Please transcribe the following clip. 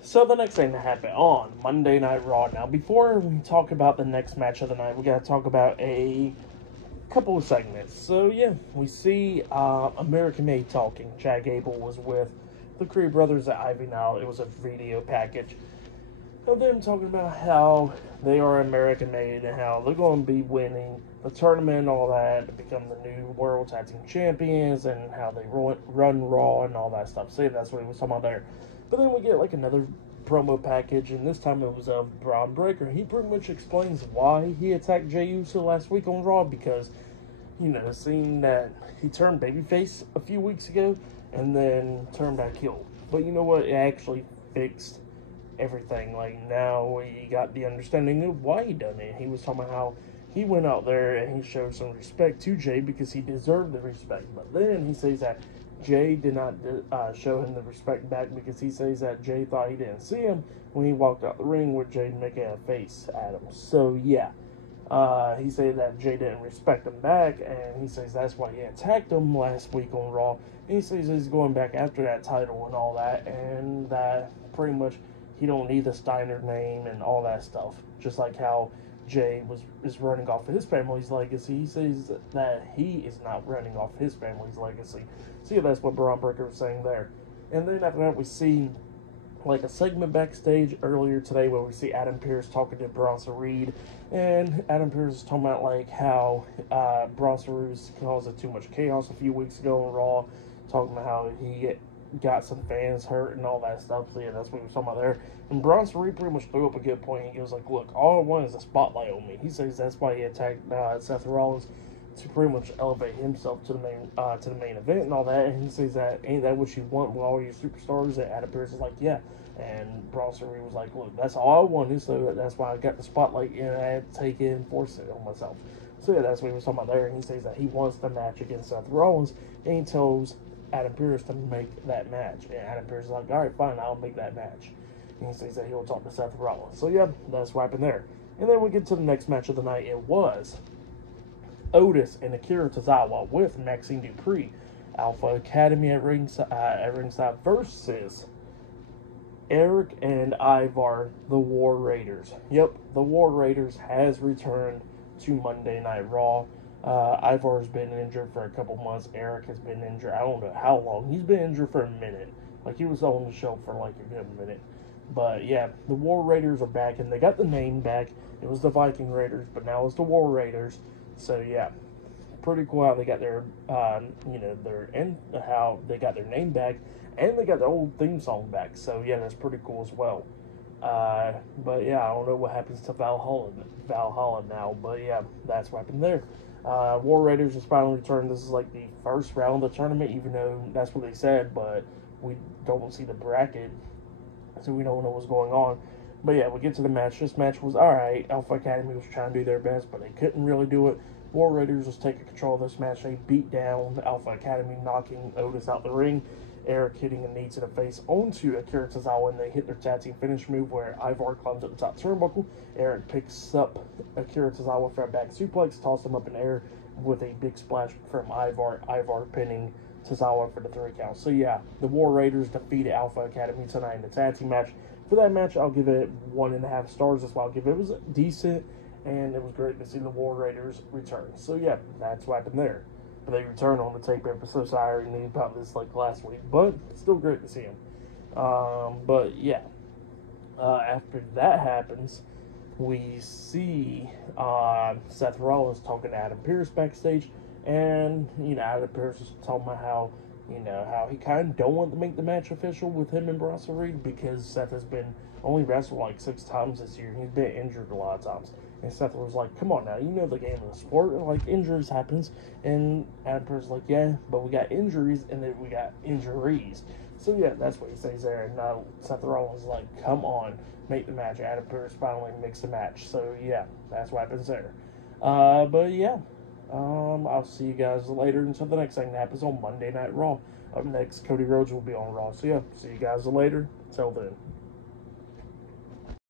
So the next thing that happened on Monday Night Raw. Now, before we talk about the next match of the night, we got to talk about a couple of segments. So yeah, we see American Made talking. Chad Gable was with the Creed brothers at Ivy Now. It was a video package of them talking about how they are American Made and how they're going to be winning the tournament and all that to become the new World Tag Team Champions and how they run Raw and all that stuff. So yeah, that's what he was talking about there. But then we get like another promo package, and this time it was of Braun Breaker. He pretty much explains why he attacked Jey Uso last week on Raw because, you know, seeing that he turned babyface a few weeks ago and then turned back heel. But you know what? It actually fixed everything. Like, now he got the understanding of why he done it. He was talking about how he went out there and he showed some respect to Jey because he deserved the respect. But then he says that Jey did not show him the respect back because he says that Jey thought he didn't see him when he walked out the ring with Jey making a face at him. So yeah, he said that Jey didn't respect him back, and he says that's why he attacked him last week on Raw. And he says he's going back after that title and all that, and that pretty much he don't need the Steiner name and all that stuff. Just like how Jey is running off his family's legacy. He says that he is not running off his family's legacy. So yeah, that's what Braun Breaker was saying there. And then after that, we see like a segment backstage earlier today where we see Adam Pearce talking to Bronson Reed, and Adam Pearce is talking about like how Bronson Reed caused too much chaos a few weeks ago on Raw, talking about how he got some fans hurt and all that stuff. So yeah, that's what he was talking about there. And Bronson Reed pretty much threw up a good point. He goes like, look, all I want is a spotlight on me. He says that's why he attacked Seth Rollins, to pretty much elevate himself to the main event and all that. And he says that ain't that what you want with all your superstars? And Adam Pearce is like, yeah. And Bronson Reed was like, look, that's all I wanted, so that's why I got the spotlight and I had to take it and force it on myself. So yeah, that's what he was talking about there. And he says that he wants the match against Seth Rollins, and he tells Adam Pearce to make that match. And Adam Pearce is like, all right, fine, I'll make that match. And he says that he'll talk to Seth Rollins. So yeah, that's what happened there. And then we get to the next match of the night. It was Otis and Akira Tozawa with Maxxine Dupri, Alpha Academy at ringside versus Erik and Ivar, the War Raiders. Yep, the War Raiders has returned to Monday Night Raw. Ivar's been injured for a couple months. Erik has been injured. I don't know how long. He's been injured for a minute. Like, he was on the show for like a good minute. But yeah, the War Raiders are back, and they got the name back. It was the Viking Raiders, but now it's the War Raiders. So yeah, pretty cool how they got their, how they got their name back, and they got the old theme song back. So yeah, that's pretty cool as well. But yeah, I don't know what happens to Valhalla now, but yeah, that's what happened there. War Raiders has finally returned. This is like the first round of the tournament, even though that's what they said, but we don't see the bracket, so we don't know what's going on. But yeah, we get to the match. This match was alright. Alpha Academy was trying to do their best, but they couldn't really do it. War Raiders was taking control of this match. They beat down Alpha Academy, knocking Otis out the ring. Erik hitting a knee to the face onto Akira Tozawa, and they hit their tag team finish move where Ivar climbs up the top turnbuckle. Erik picks up Akira Tozawa for a back suplex, tosses him up in the air with a big splash from Ivar. Ivar pinning Tozawa for the 3 count. So yeah, the War Raiders defeated Alpha Academy tonight in the tag team match. For that match, I'll give it 1.5 stars. That's why I'll give it. It was decent, and it was great to see the War Raiders return. So yeah, that's what happened there. But they returned on the tape episode, so I already knew about this like last week. But it's still great to see them. But yeah, after that happens, we see Seth Rollins talking to Adam Pearce backstage, and Adam Pearce is talking about how how he kind of don't want to make the match official with him and Bronson Reed because Seth has been only wrestled like 6 times this year. He's been injured a lot of times. And Seth was like, come on now, you know the game of the sport. Like, injuries happens. And Adam Pearce was like, yeah, but we got injuries and then we got injuries. So yeah, that's what he says there. And now Seth Rollins is like, come on, make the match. Adam Pearce finally makes the match. So yeah, that's what happens there. But yeah. I'll see you guys later until the next thing that happens on Monday Night Raw. Up next, Cody Rhodes will be on Raw. So yeah, see you guys later. Till then.